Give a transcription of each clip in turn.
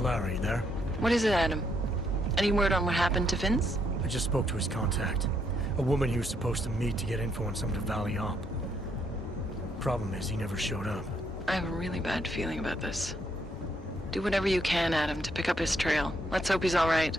Larry, there? What is it, Adam? Any word on what happened to Vince? I just spoke to his contact. A woman he was supposed to meet to get info on some of the Valley Op. Problem is, he never showed up. I have a really bad feeling about this. Do whatever you can, Adam, to pick up his trail. Let's hope he's all right.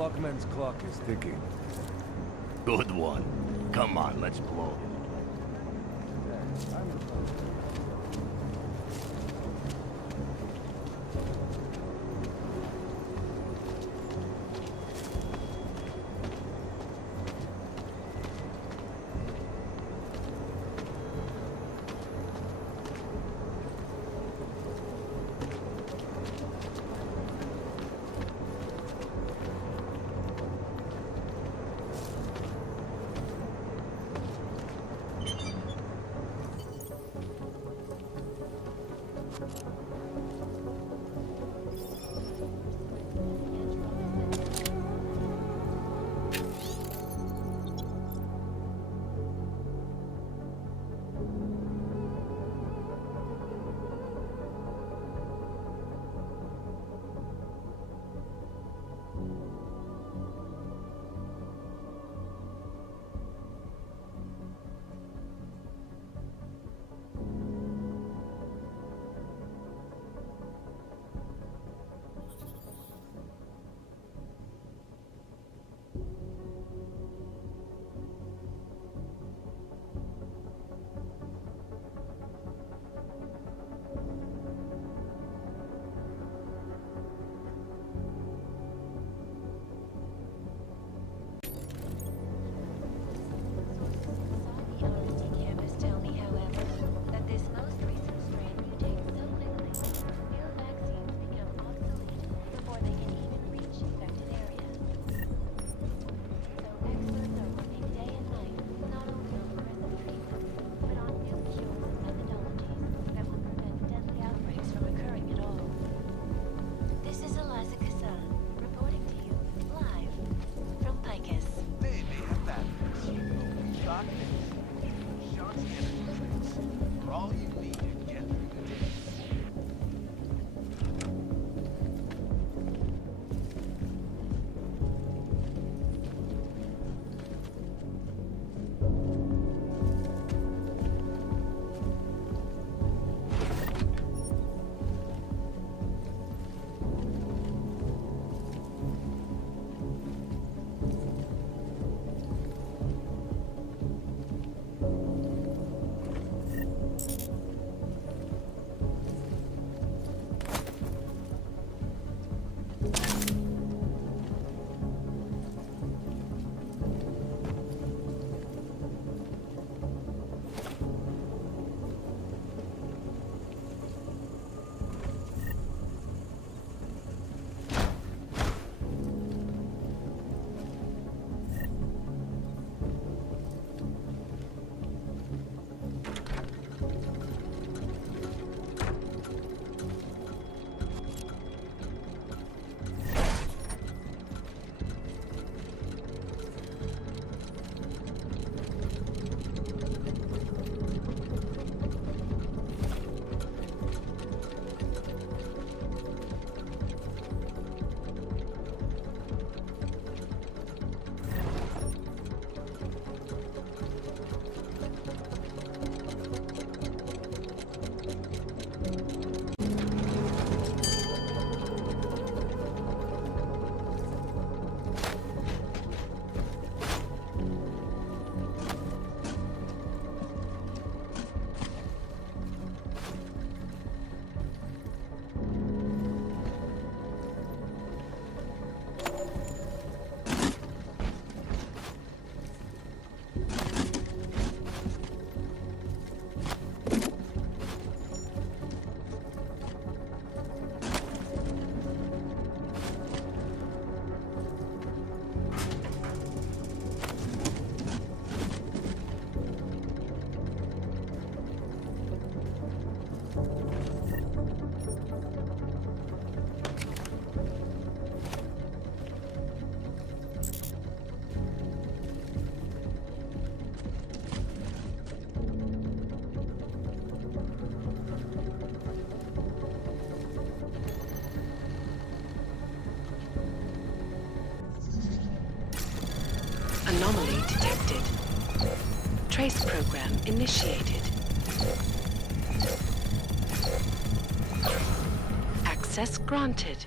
Clockman's clock is ticking. Good one. Come on, let's blow it. Anomaly detected. Trace program initiated. Access granted.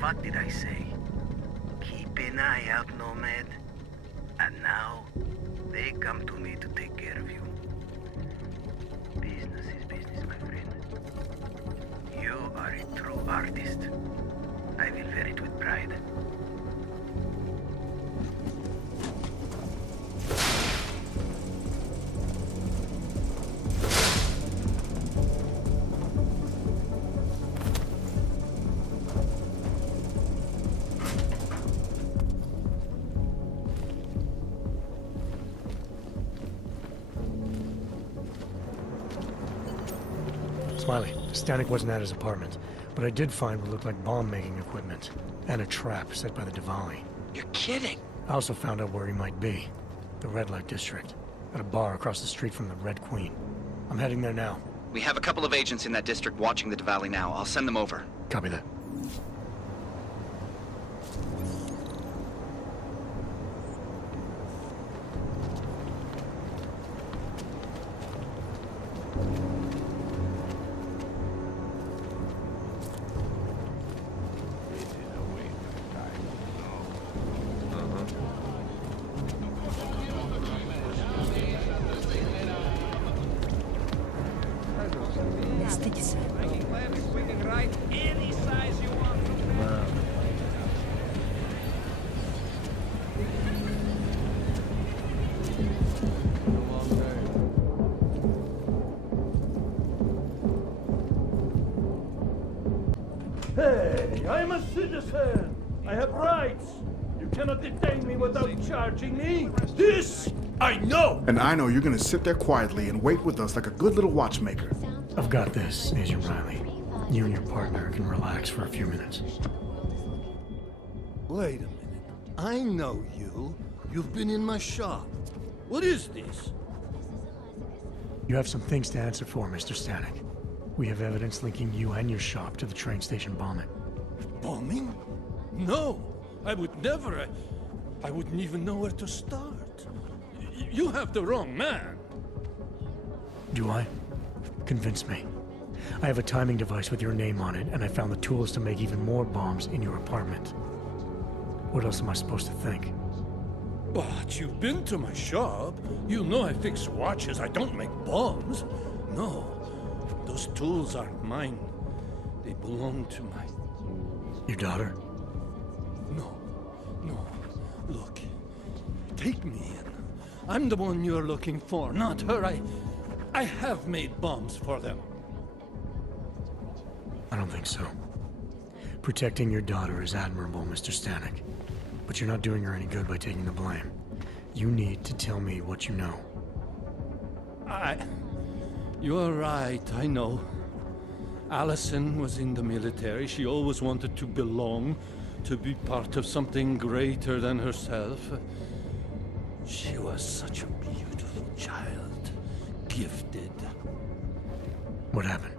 What did I say? Keep an eye out, Nomad. And now, they come to me to take care of you. Business is business, my friend. You are a true artist. I will wear it with pride. Smiley, Stanek wasn't at his apartment, but I did find what looked like bomb-making equipment, and a trap set by the Diwali. You're kidding! I also found out where he might be. The Red Light District, at a bar across the street from the Red Queen. I'm heading there now. We have a couple of agents in that district watching the Diwali now. I'll send them over. Copy that. Hey, I'm a citizen. I have rights. You cannot detain me without charging me. This I know. And I know you're gonna sit there quietly and wait with us like a good little watchmaker. I've got this, Agent Riley. You and your partner can relax for a few minutes. Wait a minute. I know you. You've been in my shop. What is this? You have some things to answer for, Mr. Stanek. We have evidence linking you and your shop to the train station bombing. Bombing? No, I would never. I wouldn't even know where to start. You have the wrong man. Do I? Convince me. I have a timing device with your name on it, and I found the tools to make even more bombs in your apartment. What else am I supposed to think? But you've been to my shop. You know I fix watches. I don't make bombs. No, those tools aren't mine. They belong to my... Your daughter? No. Look, take me in. I'm the one you're looking for, not her. I have made bombs for them. I don't think so. Protecting your daughter is admirable, Mr. Stanek. But you're not doing her any good by taking the blame. You need to tell me what you know. You're right, I know. Allison was in the military. She always wanted to belong, to be part of something greater than herself. She was such a beautiful child, gifted. What happened?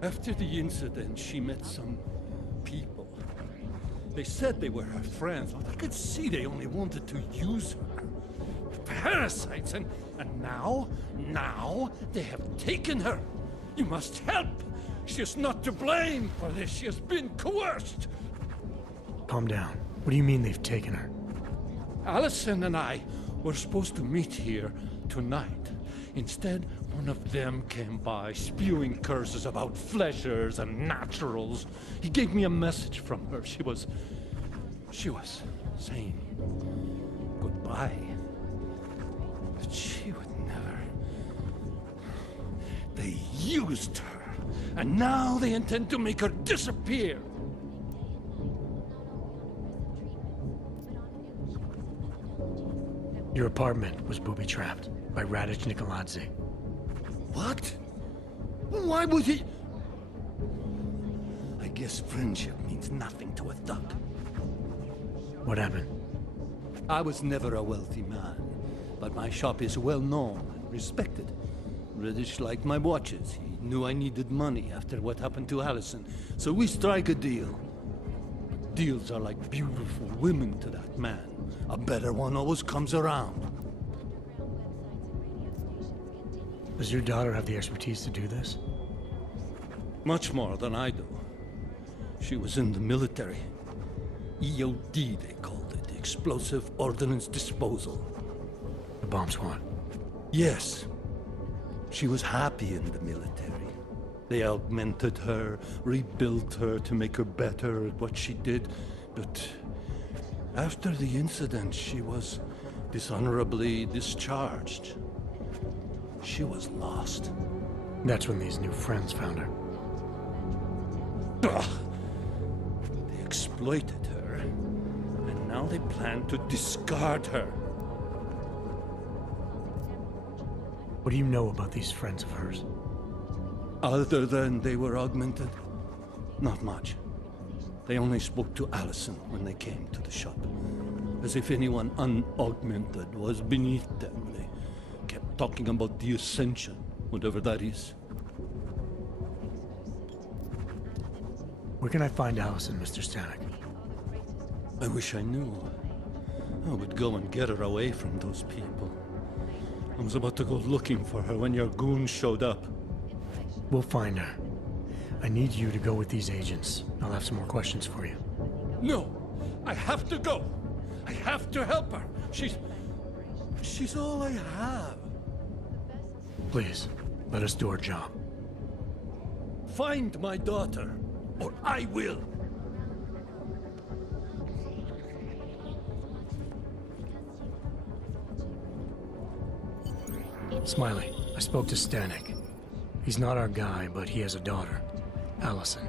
After the incident, she met some people. They said they were her friends, but I could see they only wanted to use her. Parasites, and now they have taken her. You must help. She is not to blame for this. She has been coerced. Calm down. What do you mean they've taken her? Allison and I were supposed to meet here tonight. Instead, one of them came by, spewing curses about fleshers and naturals. He gave me a message from her. She was saying goodbye. But she would never. They used her, and now they intend to make her disappear. Your apartment was booby-trapped by Radic Nikoladze. What? Why would he? I guess friendship means nothing to a thug. What happened? I was never a wealthy man, but my shop is well known and respected. Radic liked my watches. He knew I needed money after what happened to Allison, so we strike a deal. Deals are like beautiful women to that man. A better one always comes around. Does your daughter have the expertise to do this? Much more than I do. She was in the military. EOD, they called it. Explosive Ordnance Disposal. The bomb squad? Yes. She was happy in the military. They augmented her, rebuilt her to make her better at what she did. But after the incident, she was dishonorably discharged. She was lost. That's when these new friends found her. Ugh. They exploited her, and now they plan to discard her. What do you know about these friends of hers? Other than they were augmented? Not much. They only spoke to Allison when they came to the shop. As if anyone unaugmented was beneath them. They kept talking about the Ascension, whatever that is. Where can I find Allison, Mr. Stanek? I wish I knew. I would go and get her away from those people. I was about to go looking for her when your goons showed up. We'll find her. I need you to go with these agents. I'll have some more questions for you. No! I have to go! I have to help her! She's all I have. Please, let us do our job. Find my daughter, or I will! Smiley, I spoke to Stanek. He's not our guy, but he has a daughter, Allison.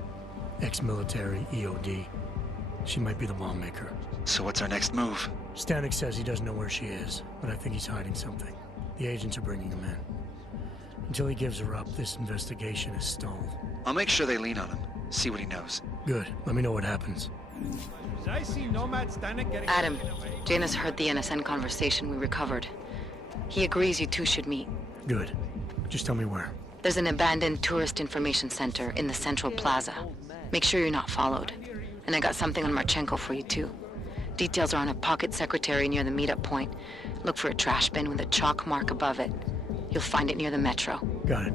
Ex-military, EOD. She might be the bomb maker. So what's our next move? Stanek says he doesn't know where she is, but I think he's hiding something. The agents are bringing him in. Until he gives her up, this investigation is stalled. I'll make sure they lean on him. See what he knows. Good. Let me know what happens. I see Nomad Stanek getting... Adam, Janus heard the NSN conversation we recovered. He agrees you two should meet. Good. Just tell me where. There's an abandoned tourist information center in the central plaza. Make sure you're not followed. And I got something on Marchenko for you too. Details are on a pocket secretary near the meetup point. Look for a trash bin with a chalk mark above it. You'll find it near the metro. Got it.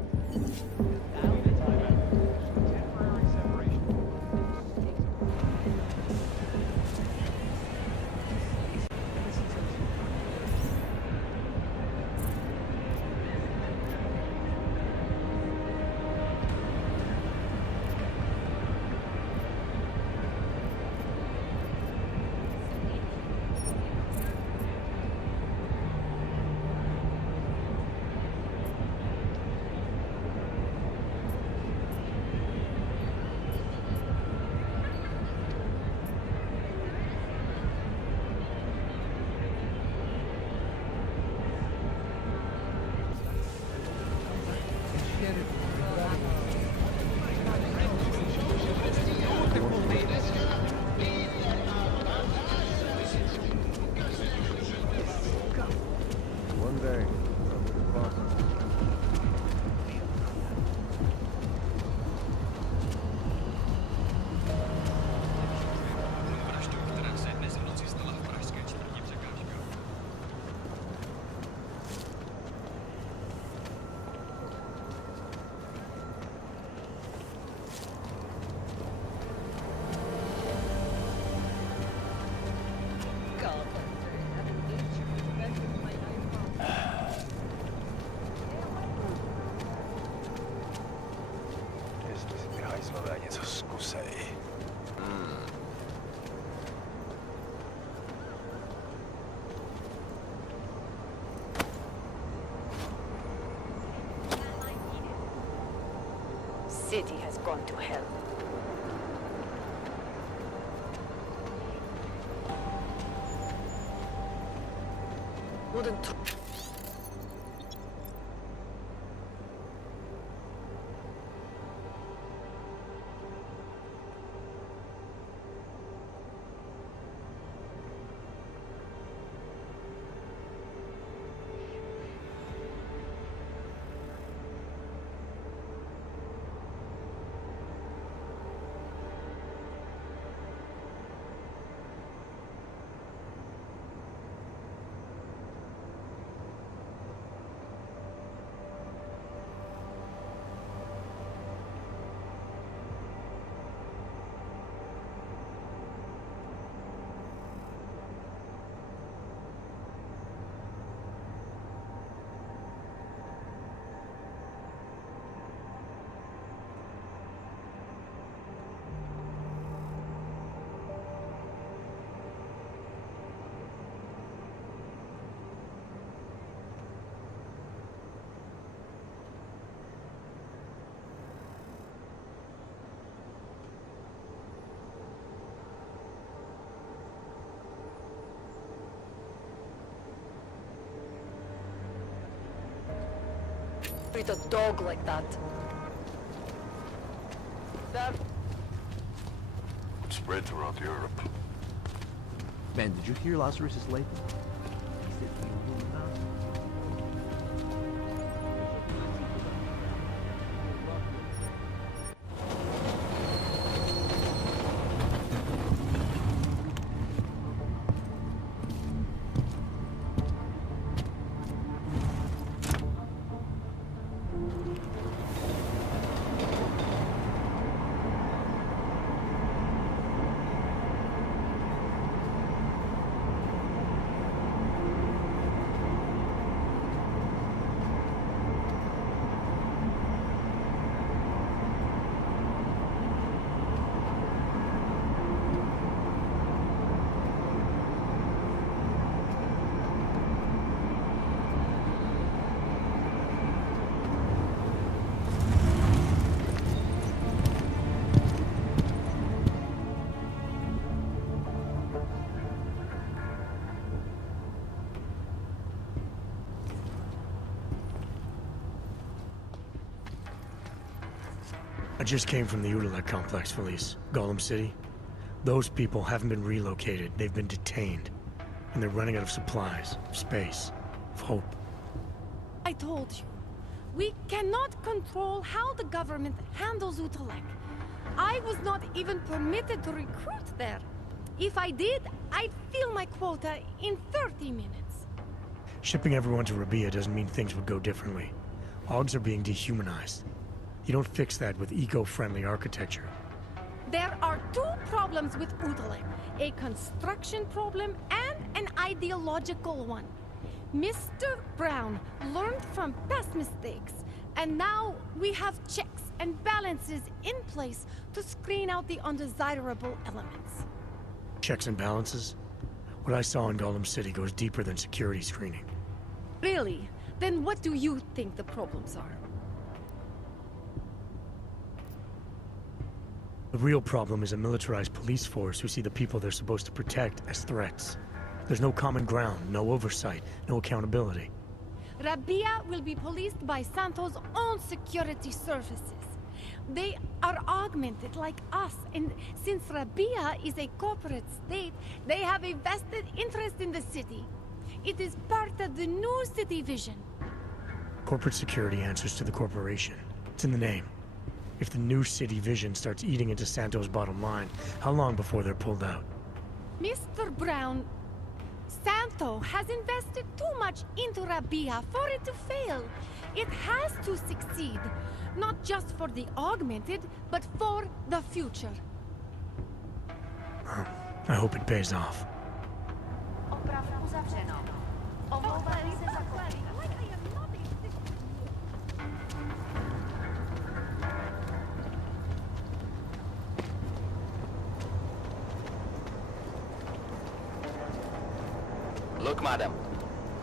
city has gone to hell. Wouldn't... Treat a dog like that. Spread throughout Europe. Man, did you hear Lazarus is late? I just came from the Udalek complex, Felice. Golem City. Those people haven't been relocated. They've been detained. And they're running out of supplies, of space, of hope. I told you. We cannot control how the government handles Udalek. I was not even permitted to recruit there. If I did, I'd fill my quota in 30 minutes. Shipping everyone to Rabia doesn't mean things would go differently. Augs are being dehumanized. You don't fix that with eco-friendly architecture. There are two problems with Udalek. A construction problem and an ideological one. Mr. Brown learned from past mistakes, and now we have checks and balances in place to screen out the undesirable elements. Checks and balances? What I saw in Golem City goes deeper than security screening. Really? Then what do you think the problems are? The real problem is a militarized police force who see the people they're supposed to protect as threats. There's no common ground, no oversight, no accountability. Rabia will be policed by Santo's own security services. They are augmented like us, and since Rabia is a corporate state, they have a vested interest in the city. It is part of the new city vision. Corporate security answers to the corporation. It's in the name. If the new city vision starts eating into Santo's bottom line, how long before they're pulled out? Mr. Brown, Santo has invested too much into Rabia for it to fail. It has to succeed, not just for the augmented, but for the future. I hope it pays off. Look, madam,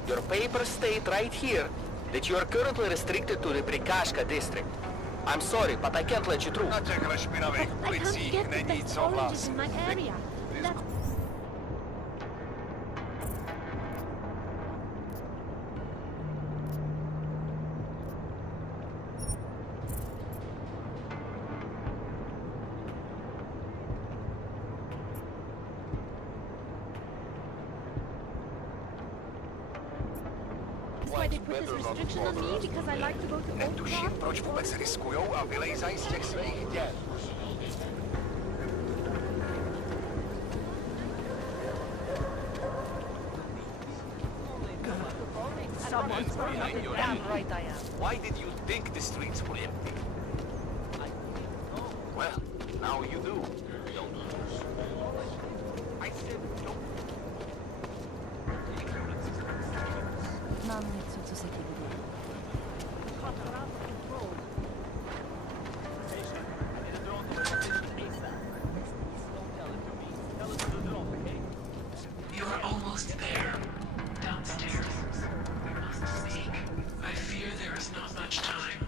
your papers state right here that you are currently restricted to the Prikashka district. I'm sorry, but I can't let you through. I can't get the best oranges in my area. That's... Why they put this restriction on me? Because I like to go to old Netuším, proč vůbec riskujou a vylejzají z těch svých děl. Someone's behind you. Damn right I am. Why did you think the streets were empty? Well, now you do. Don't. I said don't. Mam něco, co se ti líbí. You are almost there. Downstairs. We must speak. I fear there is not much time.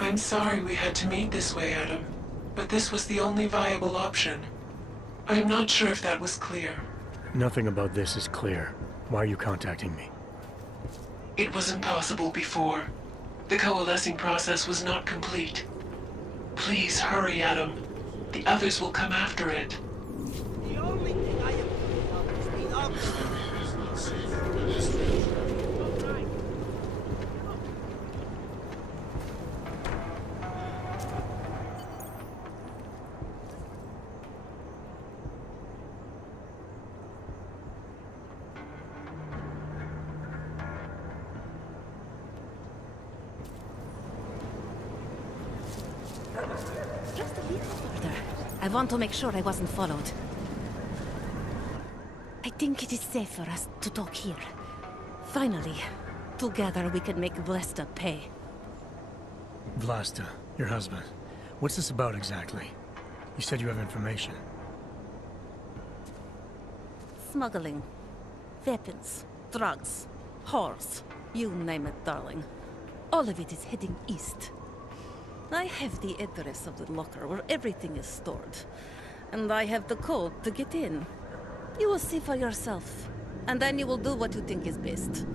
I'm sorry we had to meet this way, Adam, but this was the only viable option. I am not sure if that was clear. Nothing about this is clear. Why are you contacting me? It was impossible before. The coalescing process was not complete. Please hurry, Adam. The others will come after it. The only thing I am thinking of is the option. Just a little further. I want to make sure I wasn't followed. I think it is safe for us to talk here. Finally, together we can make Vlasta pay. Vlasta, your husband. What's this about exactly? You said you have information. Smuggling. Weapons. Drugs. Whores. You name it, darling. All of it is heading east. I have the address of the locker where everything is stored. And I have the code to get in. You will see for yourself. And then you will do what you think is best.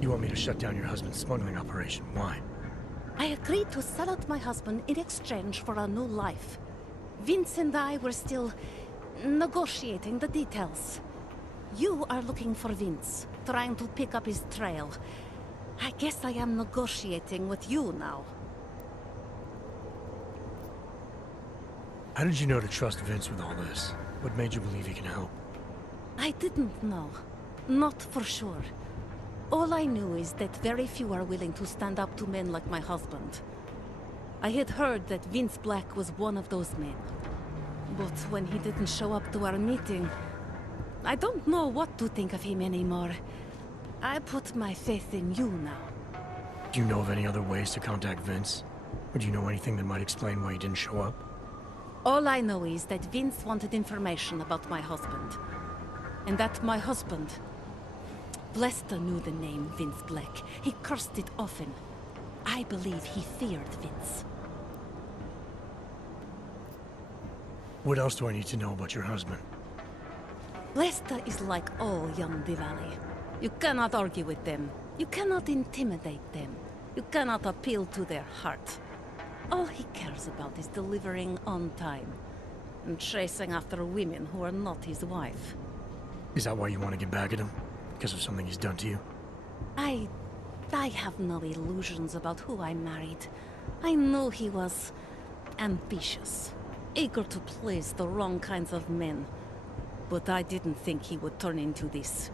You want me to shut down your husband's smuggling operation? Why? I agreed to sell out my husband in exchange for a new life. Vince and I were still negotiating the details. You are looking for Vince, trying to pick up his trail. I guess I am negotiating with you now. How did you know to trust Vince with all this? What made you believe he can help? I didn't know. Not for sure. All I knew is that very few are willing to stand up to men like my husband. I had heard that Vince Black was one of those men. But when he didn't show up to our meeting, I don't know what to think of him anymore. I put my faith in you now. Do you know of any other ways to contact Vince? Or do you know anything that might explain why he didn't show up? All I know is that Vince wanted information about my husband. And that my husband... Vlasta knew the name Vince Black. He cursed it often. I believe he feared Vince. What else do I need to know about your husband? Vlasta is like all young Diwali. You cannot argue with them. You cannot intimidate them. You cannot appeal to their heart. All he cares about is delivering on time. And chasing after women who are not his wife. Is that why you want to get back at him? Because of something he's done to you? I have no illusions about who I married. I knew he was ambitious, eager to please the wrong kinds of men. But I didn't think he would turn into this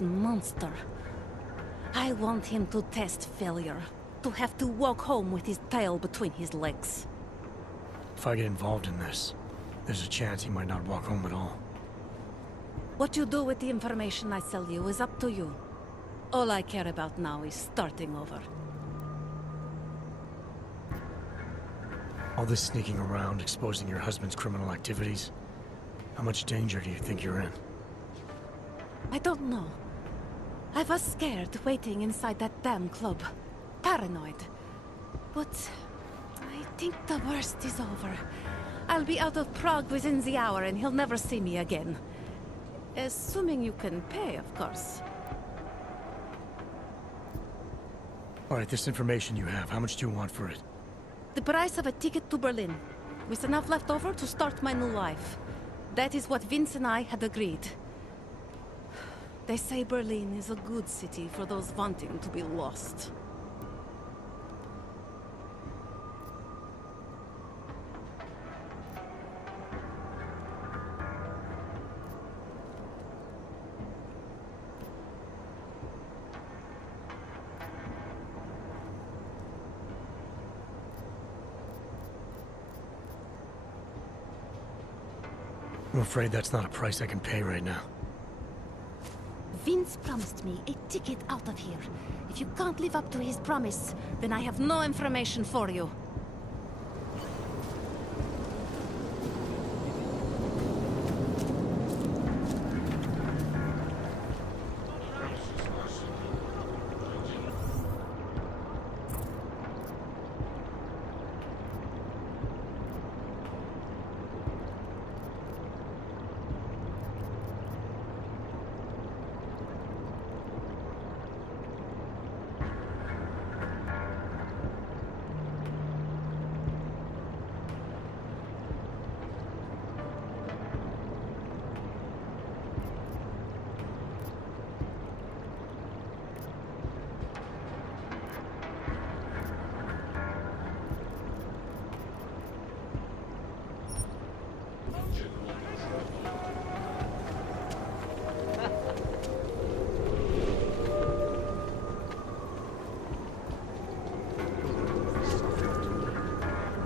monster. I want him to test failure, to have to walk home with his tail between his legs. If I get involved in this, there's a chance he might not walk home at all. What you do with the information I sell you is up to you. All I care about now is starting over. All this sneaking around, exposing your husband's criminal activities. How much danger do you think you're in? I don't know. I was scared waiting inside that damn club. Paranoid. But I think the worst is over. I'll be out of Prague within the hour and he'll never see me again. Assuming you can pay, of course. Alright, this information you have, how much do you want for it? The price of a ticket to Berlin, with enough left over to start my new life. That is what Vince and I had agreed. They say Berlin is a good city for those wanting to be lost. I'm afraid that's not a price I can pay right now. Vince promised me a ticket out of here. If you can't live up to his promise, then I have no information for you.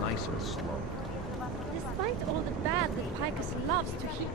Nice and slow. despite all the bad that Picus loves to heap.